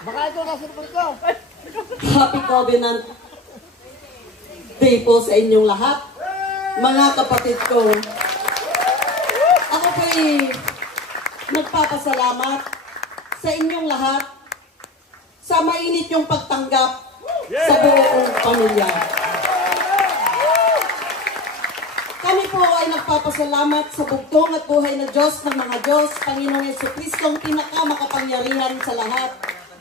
Baka ito nasa ko. Happy Covenant Day po sa inyong lahat. Mga kapatid ko, ako po'y nagpapasalamat sa inyong lahat sa mainit yung pagtanggap sa buong pamilya. Kami po ay nagpapasalamat sa bugtong at buhay na Diyos ng mga Diyos, Panginoong Jesucristo, ang pinakamakapangyarihan sa lahat.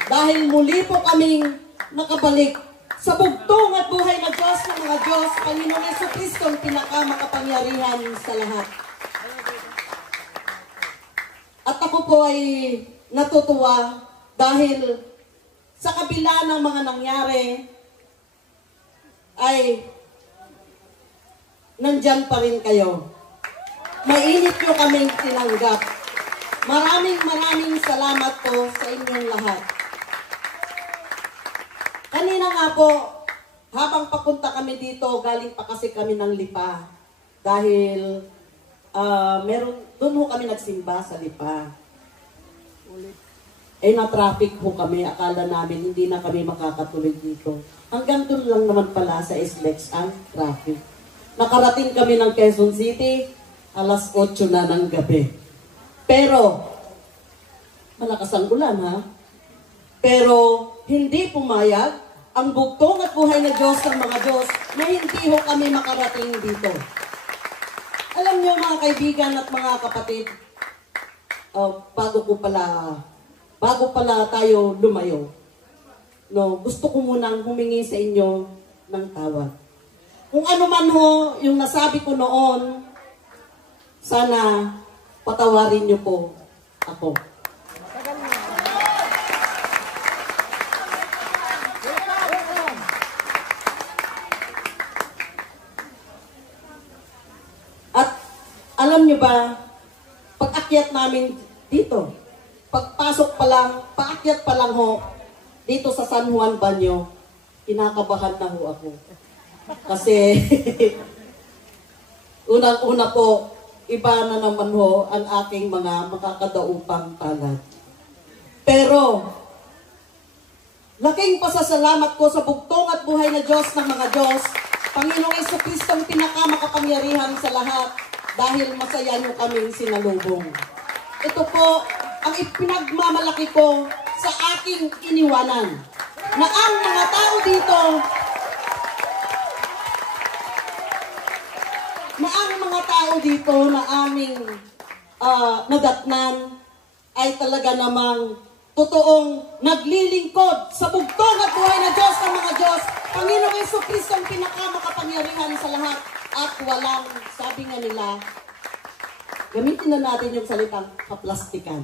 Dahil muli po kaming nakabalik sa bugtong at buhay na Diyos ng mga Diyos, Panginoong Jesucristo, ang pinakamakapangyarihan sa lahat. At ako po ay natutuwa dahil sa kabila ng mga nangyari ay nandyan pa rin kayo. Mainit nyo kaming tinanggap. Maraming salamat po sa inyong lahat. Kanina nga po, habang papunta kami dito, galing pa kasi kami ng Lipa. Dahil doon ho kami nagsimba sa Lipa. Na-traffic ho kami. Akala namin hindi na kami makakatuloy dito. Hanggang doon lang naman pala sa SLEX ang traffic. Nakarating kami ng Quezon City, alas 8 na ng gabi. Pero, malakas ang ulan ha? Pero, hindi pumayag ang bugtong at buhay na Diyos ng mga Diyos na hindi ho kami makarating dito. Alam niyo mga kaibigan at mga kapatid, bago pala tayo lumayo, gusto ko munang humingi sa inyo ng tawad. Kung ano man ho yung nasabi ko noon, sana patawarin niyo po ako. At alam niyo ba, pag-akyat namin dito, pagpasok pa lang, paakyat pa lang ho, dito sa San Juan Banyo, kinakabahan na ho ako. Kasi, unang-una po, iba na naman ho ang aking mga makakadaupang palad. Pero, laking pasasalamat ko sa bugtong at buhay na Diyos ng mga Diyos, Panginoong Jesucristo ang pinakamakapangyarihan sa lahat dahil masaya niyo kaming sinalubong. Ito po ang ipinagmamalaki ko sa aking iniwanan na ang mga tao dito na aming nadatnan ay talaga namang totoong naglilingkod sa bugtong at buhay na Diyos ng mga Diyos, Panginoong Jesucristo ang pinakamakapangyarihan sa lahat at walang, sabi nga nila, gamitin na natin yung salitang kaplastikan.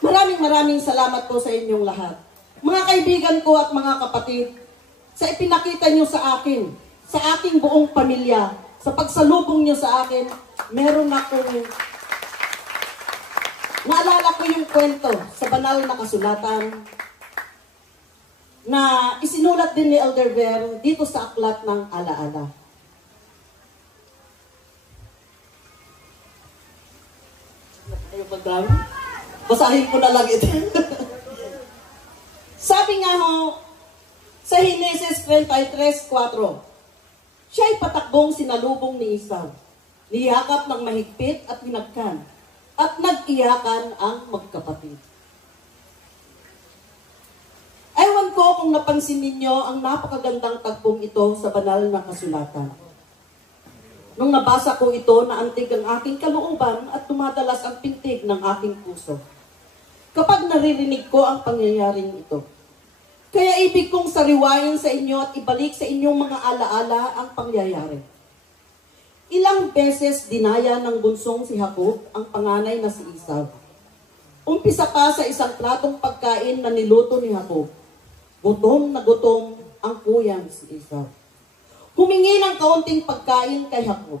Maraming salamat po sa inyong lahat. Mga kaibigan ko at mga kapatid, sa ipinakita nyo sa akin, sa aking buong pamilya, sa pagsalubong nyo sa akin, meron akong, naalala ko yung kwento sa banal na kasulatan na isinulat din ni Elder Ver dito sa aklat ng Alaala. Basahin ko na lang ito. Sabi nga ho, sa Genesis 33:4, siya ay patakbong sinalubong ni Esau. Niyakap ng mahigpit at winagkan, at nag-iyakan ang magkapatid. Ewan ko kung napansin ninyo ang napakagandang tagpong ito sa banal na kasulatan. Nung nabasa ko ito, naantig ang aking kalooban at tumadalas ang pintig ng aking puso kapag naririnig ko ang pangyayaring ito. Kaya ibig kong sariwain sa inyo at ibalik sa inyong mga alaala ang pangyayari. Ilang beses dinaya ng bunsong si Jacob ang panganay na si Esau. Umpisa pa sa isang platong pagkain na niluto ni Jacob. Gutom na gutom ang kuyang si Esau. Humingi ng kaunting pagkain kay Jacob.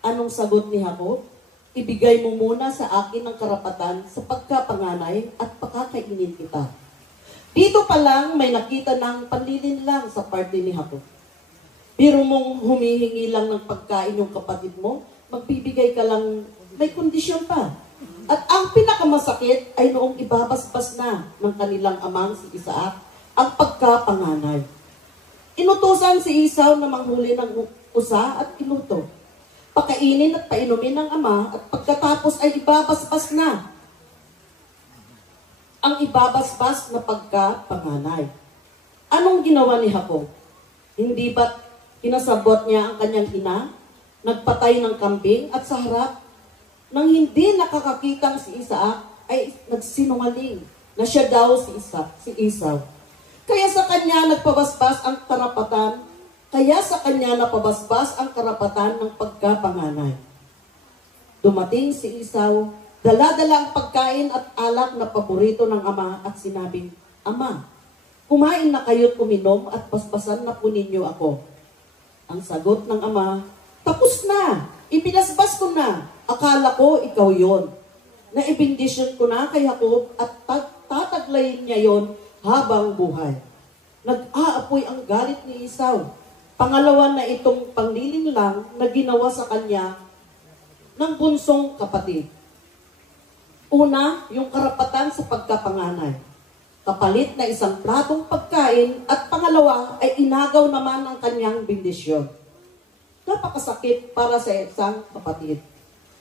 Anong sagot ni Jacob? Ibigay mo muna sa akin ang karapatan sa pagkapanganay at pakakainin kita. Dito pa lang may nakita ng panlilinlang sa parte ni Jacob. Biro mong humihingi lang ng pagkain yung kapatid mo, magbibigay ka lang, may kondisyon pa. At ang pinakamasakit ay noong ibabasbas na ng kanilang amang si Isaac ang pagkapanganay. Inutusan si Esau na manghuli ng usa at iluto. Pakainin at painumin ng ama at pagkatapos ay ibabasbas na ang ibabasbas na pagkapanganay. Anong ginawa ni Jacob? Hindi ba't kinasabot niya ang kanyang ina? Nagpatay ng kambing at sa harap nang hindi nakakakitang si Isaac ay nagsinungaling na siya daw si Esau. Kaya sa kanya napabasbas ang karapatan ng pagkapanganay. Dumating si Esau, dala-dala ang pagkain at alak na paborito ng ama at sinabing, "Ama, kumain na kayo't uminom at basbasan na po ninyo ako." Ang sagot ng ama, "Tapos na, ipinasbas ko na, akala ko ikaw yon. Naibindisyon ko na kay Jacob at tataglayin niya yon habang buhay." Nag-aapoy ang galit ni Esau. Pangalawa na itong panlilinlang na ginawa sa kanya ng bunsong kapatid. Una, yung karapatan sa pagkapanganay. Kapalit na isang platong pagkain at pangalawa ay inagaw naman ang kanyang bendisyon. Napakasakit para sa isang kapatid.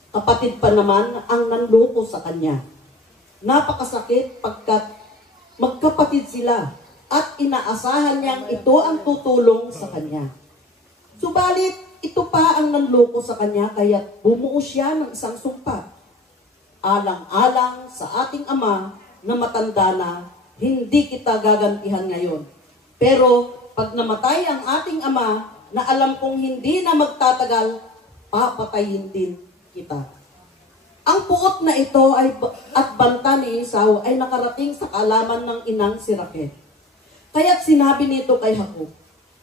Kapatid pa naman ang nanloko sa kanya. Napakasakit pagkat magkapatid sila at inaasahan niyang ito ang tutulong sa kanya. Subalit, ito pa ang nanloko sa kanya kaya bumuo siya ng isang sumpa. Alang-alang sa ating ama na matanda na, hindi kita gagantihan ngayon. Pero pag namatay ang ating ama na alam kong hindi na magtatagal, papatayin din kita. Ang puot na ito at banta ni Esau ay nakarating sa kaalaman ng inang si Raquel. Kaya't sinabi nito kay Jacob,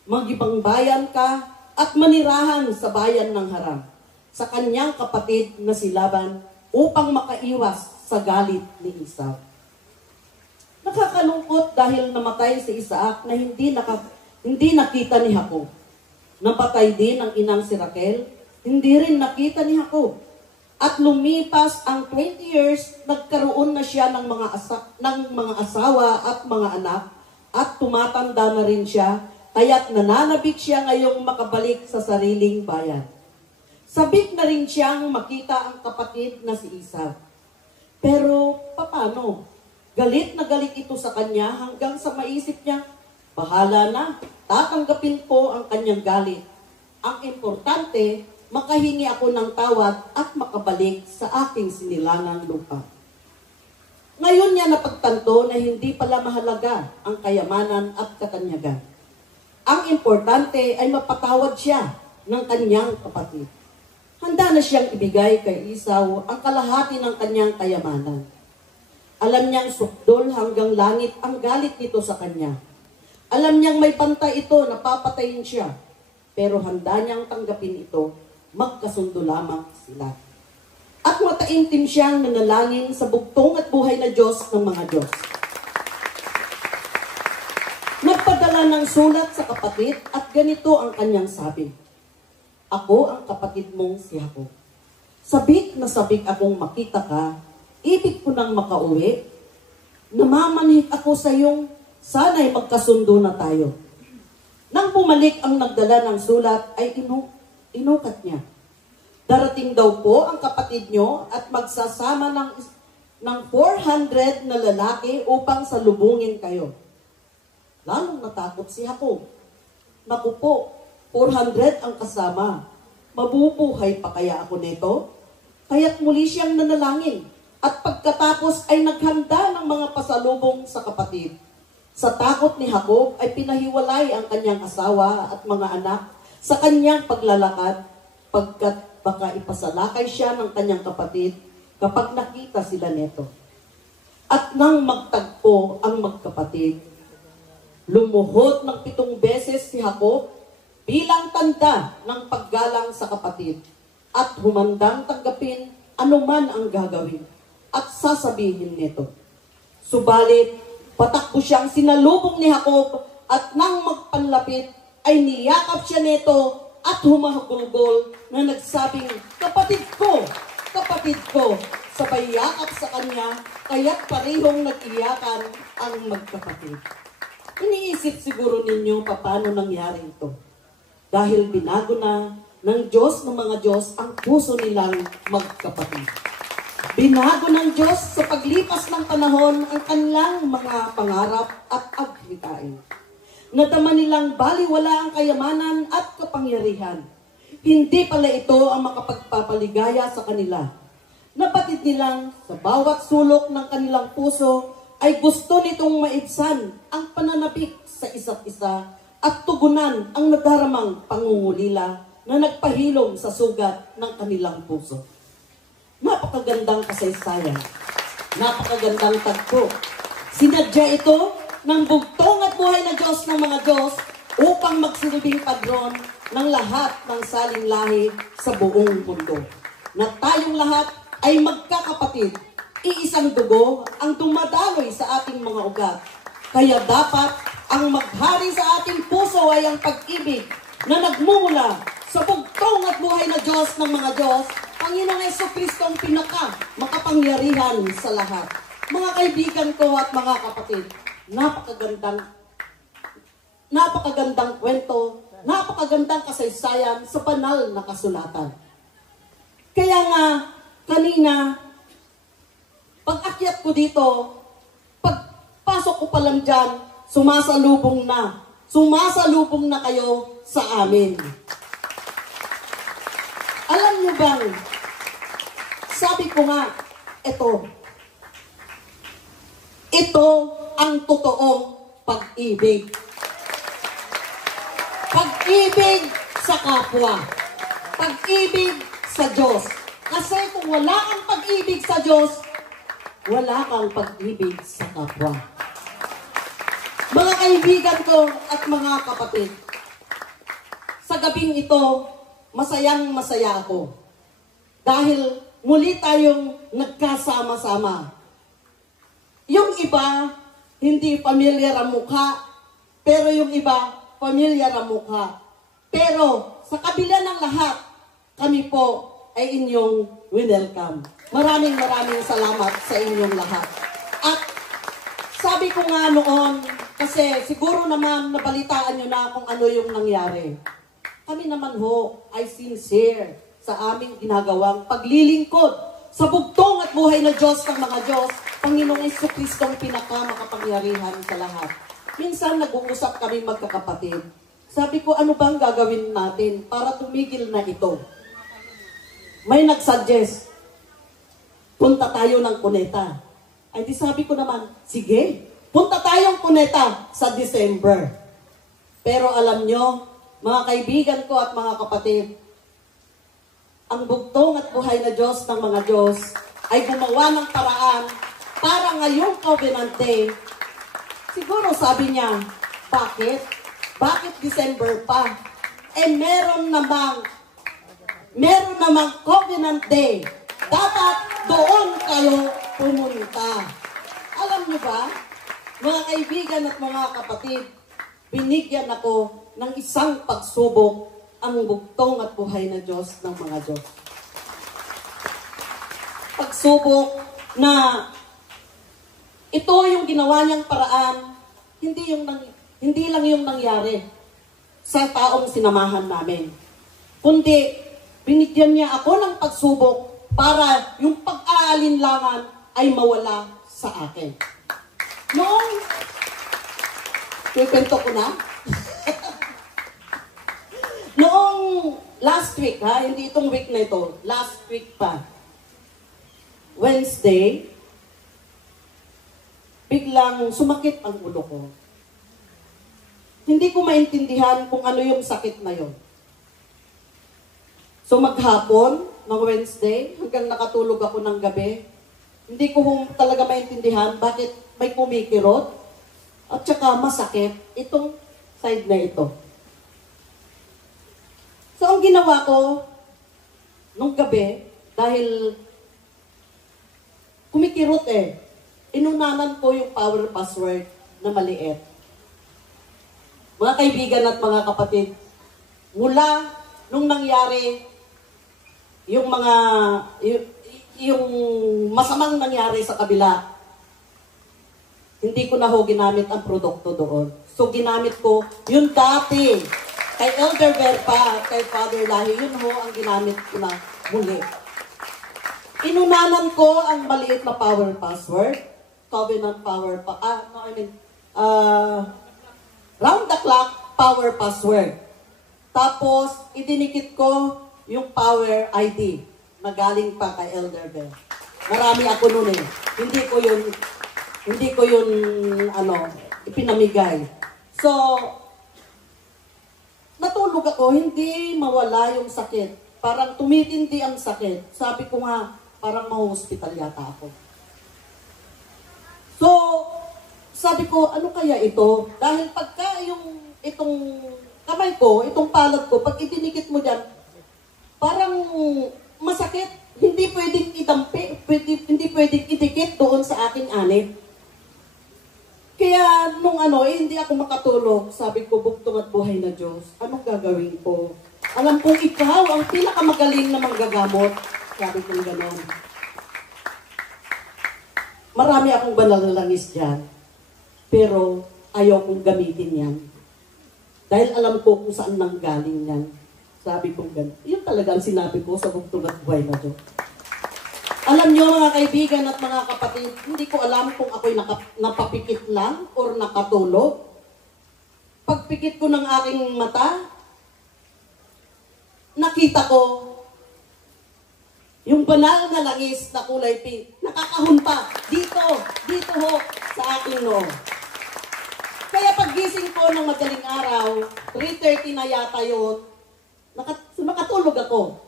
"Magibang bayan ka at manirahan sa bayan ng Haram sa kanyang kapatid na si Laban upang makaiwas sa galit ni Esau." Nakakalungkot dahil namatay si Isaac na hindi nakita ni Jacob. Napatay din ang inang si Raquel, hindi rin nakita ni Jacob. At lumipas ang 20 years, nagkaroon na siya ng mga asawa at mga anak at tumatanda na rin siya, kaya't nananabik siya ngayong makabalik sa sariling bayan. Sabik na rin siyang makita ang kapatid na si Esau. Pero paano? Galit na galit ito sa kanya hanggang sa maisip niya, bahala na, tatanggapin ko ang kanyang galit. Ang importante, makahingi ako ng tawad at makabalik sa aking sinilangang lupa. Ngayon niya napagtanto na hindi pala mahalaga ang kayamanan at katanyagan. Ang importante ay mapatawad siya ng kanyang kapatid. Handa na siyang ibigay kay Esau ang kalahati ng kanyang kayamanan. Alam niyang sukdol hanggang langit ang galit nito sa kanya. Alam niyang may pantay ito na papatayin siya. Pero handa niyang tanggapin ito, magkasundo lamang sila. At mataimtim siyang nanalangin sa bugtong at buhay na Diyos ng mga Diyos. Nagpadala ng sulat sa kapatid at ganito ang kanyang sabi, "Ako ang kapatid mong si Jacob. Sabik na sabik akong makita ka, ibig ko nang makauwi. Namamanhik ako sa iyong sana'y magkasundo na tayo." Nang bumalik ang nagdala ng sulat ay inukat niya. Darating daw po ang kapatid nyo at magsasama ng 400 na lalaki upang salubungin kayo. Lalong natakot si Jacob. Naku po, 400 ang kasama. Mabubuhay pa kaya ako nito? Kaya't muli siyang nanalangin at pagkatapos ay naghanda ng mga pasalubong sa kapatid. Sa takot ni Jacob ay pinahiwalay ang kanyang asawa at mga anak sa kanyang paglalakad pagkat baka ipasalakay siya ng kanyang kapatid kapag nakita sila nito. At nang magtagpo ang magkapatid, lumuhod ng 7 beses si Jacob bilang tanda ng paggalang sa kapatid at humandang tanggapin anuman ang gagawin at sasabihin nito. Subalit, patakbo siyang sinalubong ni Jacob at nang magpanlapit ay niyakap siya nito at humahagulgol na nagsabing, kapatid ko, sabay yakap sa kanya, kaya't parehong nag-iyakan ang magkapatid. Iniisip siguro ninyo paano nangyari ito. Dahil binago na ng Diyos ng mga Diyos ang puso nilang magkapatid. Binago ng Diyos sa paglipas ng panahon ang kanilang mga pangarap at aghitain. Nadama nilang baliwala ang kayamanan at kapangyarihan. Hindi pala ito ang makapagpapaligaya sa kanila. Napatid nilang sa bawat sulok ng kanilang puso ay gusto nitong maibsan ang pananabik sa isa't isa at tugunan ang nadaramang pangungulila na nagpahilom sa sugat ng kanilang puso. Napakagandang kasaysayan. Napakagandang tagpo. Sinadya ito ng bugtong at buhay na Diyos ng mga Diyos upang magsilbing padron ng lahat ng saling lahi sa buong mundo. Na tayong lahat ay magkakapatid. Iisang dugo ang dumadaloy sa ating mga ugat. Kaya dapat ang maghari sa ating puso ay ang pag-ibig na nagmumula sa bugtong at buhay na Diyos ng mga Diyos, Panginoong Jesucristo ang makapangyarihan sa lahat. Mga kaibigan ko at mga kapatid, napakagandang kwento, napakagandang kasaysayan sa banal na kasulatan. Kaya nga, kanina, pag-akyat ko dito, pagpasok ko pa lang dyan, sumasalubong na kayo sa amin. Alam niyo bang, sabi ko nga, ito ang totoong pag-ibig. Pag-ibig sa kapwa. Pag-ibig sa Diyos. Kasi kung wala kang pag-ibig sa Diyos, wala kang pag-ibig sa kapwa. Mga kaibigan ko at mga kapatid, sa gabing ito, masayang-masaya ako. Dahil muli tayong nagkasama-sama. Yung iba, hindi pamilyar ang mukha, pero yung iba, pamilyar ang mukha. Pero sa kabila ng lahat, kami po ay inyong welcome. Maraming salamat sa inyong lahat. At sabi ko nga noon, kasi siguro naman nabalitaan nyo na kung ano yung nangyari. Kami naman ho ay sincere sa aming ginagawang paglilingkod sa bugtong at buhay na Diyos ng mga Diyos, Panginoong Jesucristo ang pinakamakapangyarihan sa lahat. Minsan nag-uusap kami magkakapatid. Sabi ko, ano bang gagawin natin para tumigil na ito? May nagsuggest, punta tayo ng Cuneta. Ay di sabi ko naman, sige, punta tayong Cuneta sa December. Pero alam nyo, mga kaibigan ko at mga kapatid, ang bugtong at buhay na Diyos ng mga Diyos ay gumawa ng paraan para ngayong Covenant Day. Siguro sabi niya, bakit? Bakit December pa? Meron namang Covenant Day. Dapat doon kayo pumunta. Alam niyo ba, mga kaibigan at mga kapatid, binigyan ako ng isang pagsubok ang bugtong at buhay na Diyos ng mga Diyos. Pagsubok na ito yung ginawa niyang paraan, hindi lang yung nangyari sa taong sinamahan namin. Kundi, binigyan niya ako ng pagsubok para yung pag-aalinlangan ay mawala sa akin. Noong, kwento ko na, noong last week, hindi itong week na ito, last week pa, Wednesday, biglang sumakit ang ulo ko. Hindi ko maintindihan kung ano yung sakit na yon. So maghapon ng Wednesday, hanggang nakatulog ako ng gabi, hindi ko talaga maintindihan bakit may kumikirot at saka masakit itong side na ito. So ang ginawa ko nung gabi, dahil kumikirot inunanan ko yung power password na maliit. Mga kaibigan at mga kapatid, mula nung nangyari yung yung masamang nangyari sa kabila, hindi ko na ho ginamit ang produkto doon. So ginamit ko yung dati, kay Elder Verpa, kay Father Lahi, yun ho ang ginamit ko na muli. Inunanan ko ang maliit na power password, Covenant power, round the clock power password. Tapos, idinikit ko yung power ID na galing pa kay Elder Ver. Marami ako noon eh. Hindi ko yun, ipinamigay. So, natulog ako, hindi mawala yung sakit. Parang tumitindi ang sakit. Sabi ko nga, parang ma-hospital yata ako. So, sabi ko, ano kaya ito? Dahil pagka itong kamay ko, itong palad ko, pag itinikit mo dyan, parang masakit. Hindi pwedeng idampi, hindi pwedeng idikit doon sa aking anit. Kaya nung hindi ako makatulog, sabi ko, buktong at buhay na Diyos, anong gagawin ko? Alam kong ikaw ang pinakamagaling na manggagamot. Sabi ko gano'n. Marami akong banal na langis dyan, pero ayaw kong gamitin yan. Dahil alam ko kung saan nanggaling yan. Sabi ko gano'n. Yun talaga ang sinabi ko sa buktong at buhay na Diyos. Alam nyo mga kaibigan at mga kapatid, hindi ko alam kung ako'y napapikit lang or nakatulog. Pagpikit ko ng aking mata, nakita ko yung banal na langis na kulay pink, nakakahunta dito ho sa aking noo. Kaya paggising ko ng madaling araw, 3:30 na yata yun, nakatulog ako.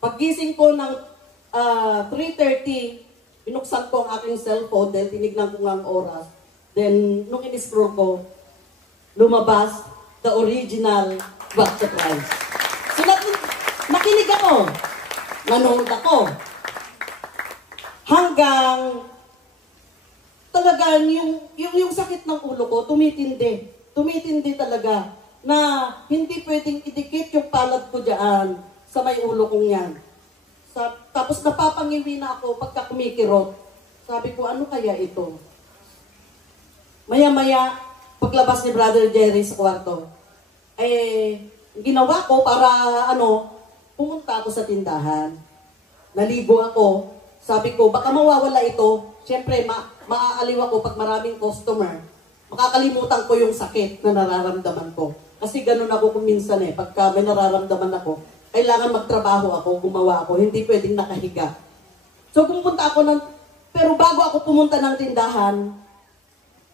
Paggising ko ng 3:30, binuksan ko ang aking cellphone dahil tinignan ko nga ang oras. Then, nung in-scroll ko, lumabas the original Back to Christ. So, nakinig ako. Nanood ako. Hanggang talagang yung sakit ng ulo ko, tumitindi. Tumitindi talaga na hindi pwedeng idikit yung palad ko dyan sa may ulo kong yan. Tapos napapangiwi na ako pagka kumikirot. Sabi ko, ano kaya ito? Maya-maya, paglabas ni Brother Jerry sa kwarto, ginawa ko para pumunta ako sa tindahan. Naligo ako. Sabi ko, baka mawawala ito. Siyempre, maaaliw ako pag maraming customer. Makakalimutan ko yung sakit na nararamdaman ko. Kasi ganun ako kuminsan pagka may nararamdaman ako, kailangan magtrabaho ako, gumawa ako, hindi pwedeng nakahiga. So pumunta ako pero bago ako pumunta ng tindahan,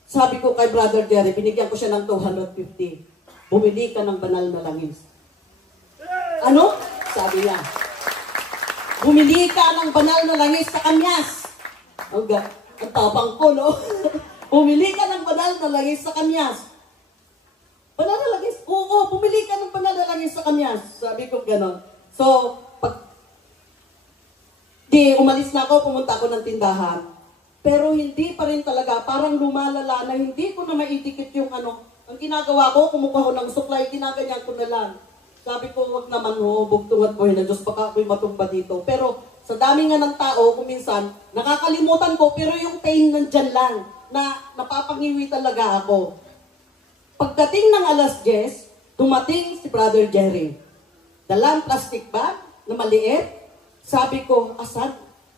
sabi ko kay Brother Jerry, binigyan ko siya ng 250. Bumili ka ng banal na langis. Ano? Sabi niya, bumili ka ng banal na langis sa Kamyas. Ang tapang ko, no? Bumili ka ng banal na langis sa Kamyas. Banal na langis? Oo, bumili ka ng banal na langis sa Kamyas. Sabi ko gano'n. So, umalis na ako, pumunta ako ng tindahan. Pero hindi pa rin talaga, parang lumalala na hindi ko na maitikit yung Ang ginagawa ko, kumukuha ko ng supply, ginaganyan ko na lang. Sabi ko, wag naman bugtong at buhay na Diyos, baka ako'y matumba dito. Pero sa dami nga ng tao, kuminsan, nakakalimutan ko, pero yung pain nandyan lang, na napapangiwi talaga ako. Pagdating ng 10:00, dumating si Brother Jerry. Dalang plastic bag na maliit. Sabi ko, asan?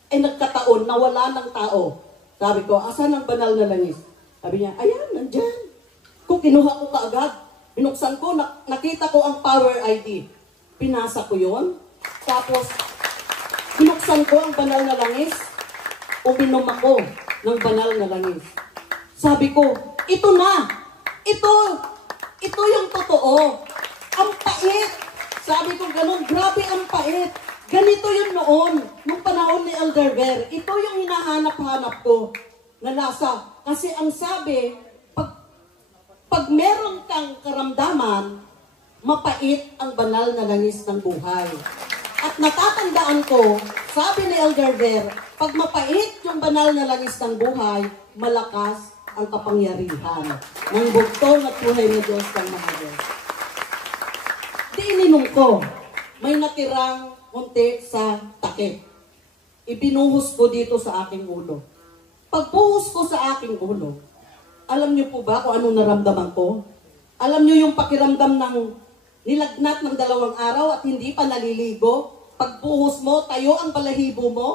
Nagkataon, nawala ng tao. Sabi ko, asan ang banal na langis? Sabi niya, ayan, nandyan. Kung kinuha ko kaagad, binuksan ko, nakita ko ang power ID. Pinasa ko yon. Tapos, binuksan ko ang banal na langis. Uminom ako ng banal na langis. Sabi ko, ito na. Ito yung totoo. Ang pait. Sabi ko ganun, grabe ang pait. Ganito yun noon, nung panahon ni Elder Ver. Ito yung hinahanap-hanap ko na lasa. Kasi ang sabi, pag meron kang karamdaman, mapait ang banal na langis ng buhay. At natatandaan ko, sabi ni Elder Ver, pag mapait yung banal na langis ng buhay, malakas ang kapangyarihan ng bugtong at buhay na Diyos ng mga Diyos. Di ininom ko, may natirang konti sa takip. ibinuhos ko dito sa aking ulo. Pagbuhos ko sa aking ulo, alam niyo po ba kung anong naramdaman ko? Alam niyo yung pakiramdam ng nilagnat ng 2 araw at hindi pa naliligo? Pagbuhos mo, tayo ang balahibo mo?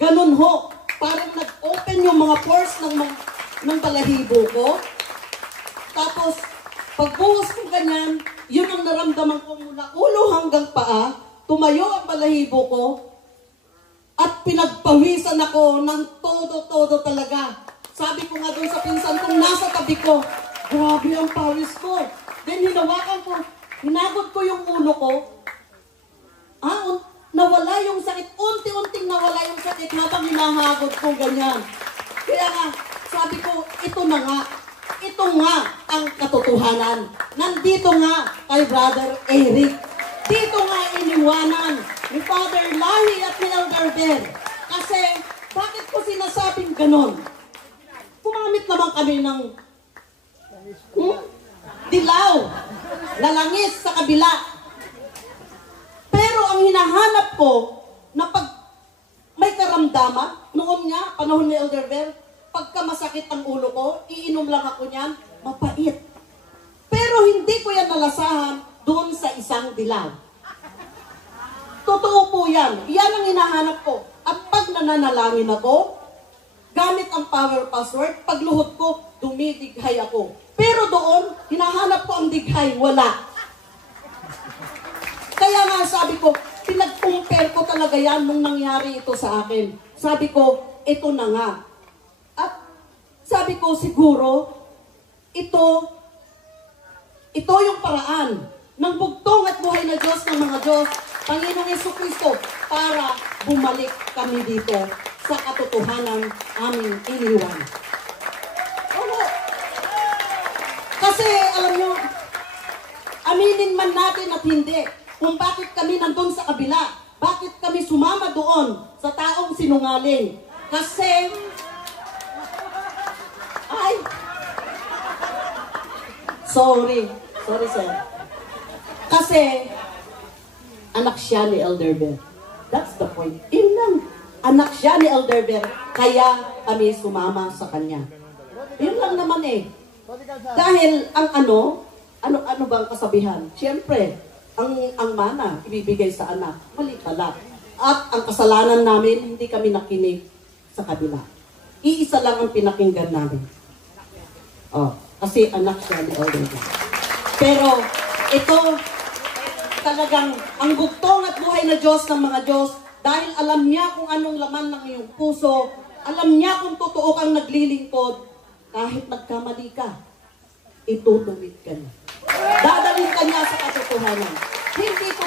Ganun ho. Parang nag-open yung mga pores ng balahibo ko. Tapos, pagbuhos ko ganyan, yun ang naramdaman ko mula ulo hanggang paa. Tumayo ang balahibo ko. At pinagpawisan ako ng todo-todo talaga. Sabi ko nga doon sa pinsan kong nasa tabi ko, grabe ang pawis ko. Then hinawakan ko, hinagod ko yung ulo ko. Nawala yung sakit. Unti-unting nawala yung sakit habang hinahagod ko ganyan. Kaya nga, sabi ko, ito na nga. Ito nga ang katotohanan. Nandito nga kay Brother Eric. Dito nga iniwanan ni Father Lahi at ni Elder Ben. Kasi, bakit ko sinasabing ganon? Kumamit naman kami ng dilaw na langis sa kabila. Pero ang hinahanap ko na pag may karamdaman, noon nga, panahon ni Elder Ben, pagka masakit ang ulo ko, iinom lang ako niyan, mapait. Pero hindi ko yan nalasahan doon sa isang dilaw. Totoo po yan. Yan ang hinahanap ko. At pag nananalangin ako, gamit ang power password, pagluhod ko, dumidighay ako. Pero doon, hinahanap ko ang dighay, wala. Kaya nga sabi ko, pinag-compare ko talaga yan nung nangyari ito sa akin. Sabi ko, ito na nga. At sabi ko, siguro, ito yung paraan ng bugtong at buhay na Diyos ng mga Diyos, Panginoong Jesucristo, para bumalik kami dito sa katotohanan aming iniwan. Oo. Kasi, alam nyo, aminin man natin at hindi, kung bakit kami nandun sa kabila, bakit kami sumama doon sa taong sinungaling. Kasi, sorry sir. Kasi, anak siya ni Elder Ben. That's the point. Yun lang. Anak siya ni Elder Ben, kaya kami sumama sa kanya. Yun lang naman eh. Dahil ang ano bang kasabihan? Siyempre, ang mana, ibibigay sa anak. Mali pala. At ang kasalanan namin, hindi kami nakinig sa kabila. Iisa lang ang pinakinggan namin. Kasi anak siya ni Elder Ben. Pero, ito, talagang ang bugtong at buhay na Diyos ng mga Diyos, dahil alam niya kung anong laman ng iyong puso, alam niya kung totoo kang naglilingkod, kahit nagkamali ka, itutuwid ka niya. Dadalhin ka niya sa katotohanan. Hindi po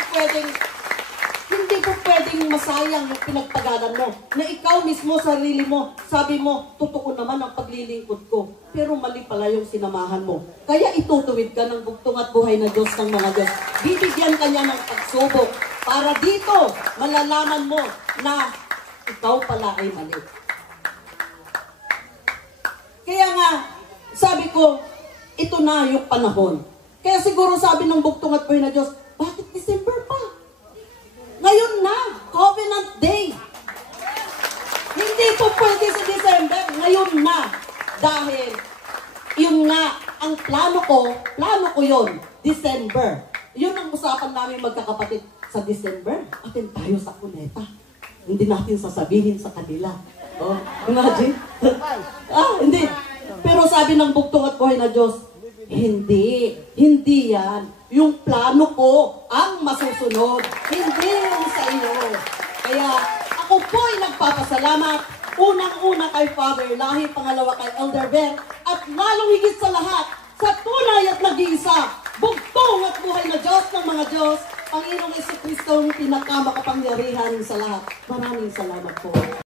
pwedeng masayang yung pinagpagalan mo, na ikaw mismo, sarili mo, sabi mo, totoo naman ang paglilingkod ko, pero mali pala yung sinamahan mo. Kaya itutuwid ka ng bugtong at buhay na Diyos ng mga Diyos. Bibigyan ka niya ng pagsubok, para dito, malalaman mo na ikaw pala ay mali. Kaya nga, sabi ko, ito na yung panahon. Kaya siguro sabi ng bugtong at buhay na Diyos, bakit December pa? Ngayon na, Covenant Day. Hindi po pwede sa December, ngayon na. Dahil, yun nga, ang plano ko yun, December. Yun ang usapan namin magkakapatid. Sa December, atin tayo sa Cuneta. Hindi natin sasabihin sa kanila. Imagine? Hindi. Pero sabi ng bugtong at buhay na Diyos, hindi yan. Yung plano ko ang masusunod. Hindi yung sa iyo. Kaya ako po ay nagpapasalamat. Unang-una kay Father Lahi, pangalawa kay Elder Ben, at lalong higit sa lahat, sa tunay at nag-iisa, bugtong at buhay na Diyos ng mga Diyos, Panginoong Jesucristo, pinakamakapangyarihan sa lahat. Maraming salamat po.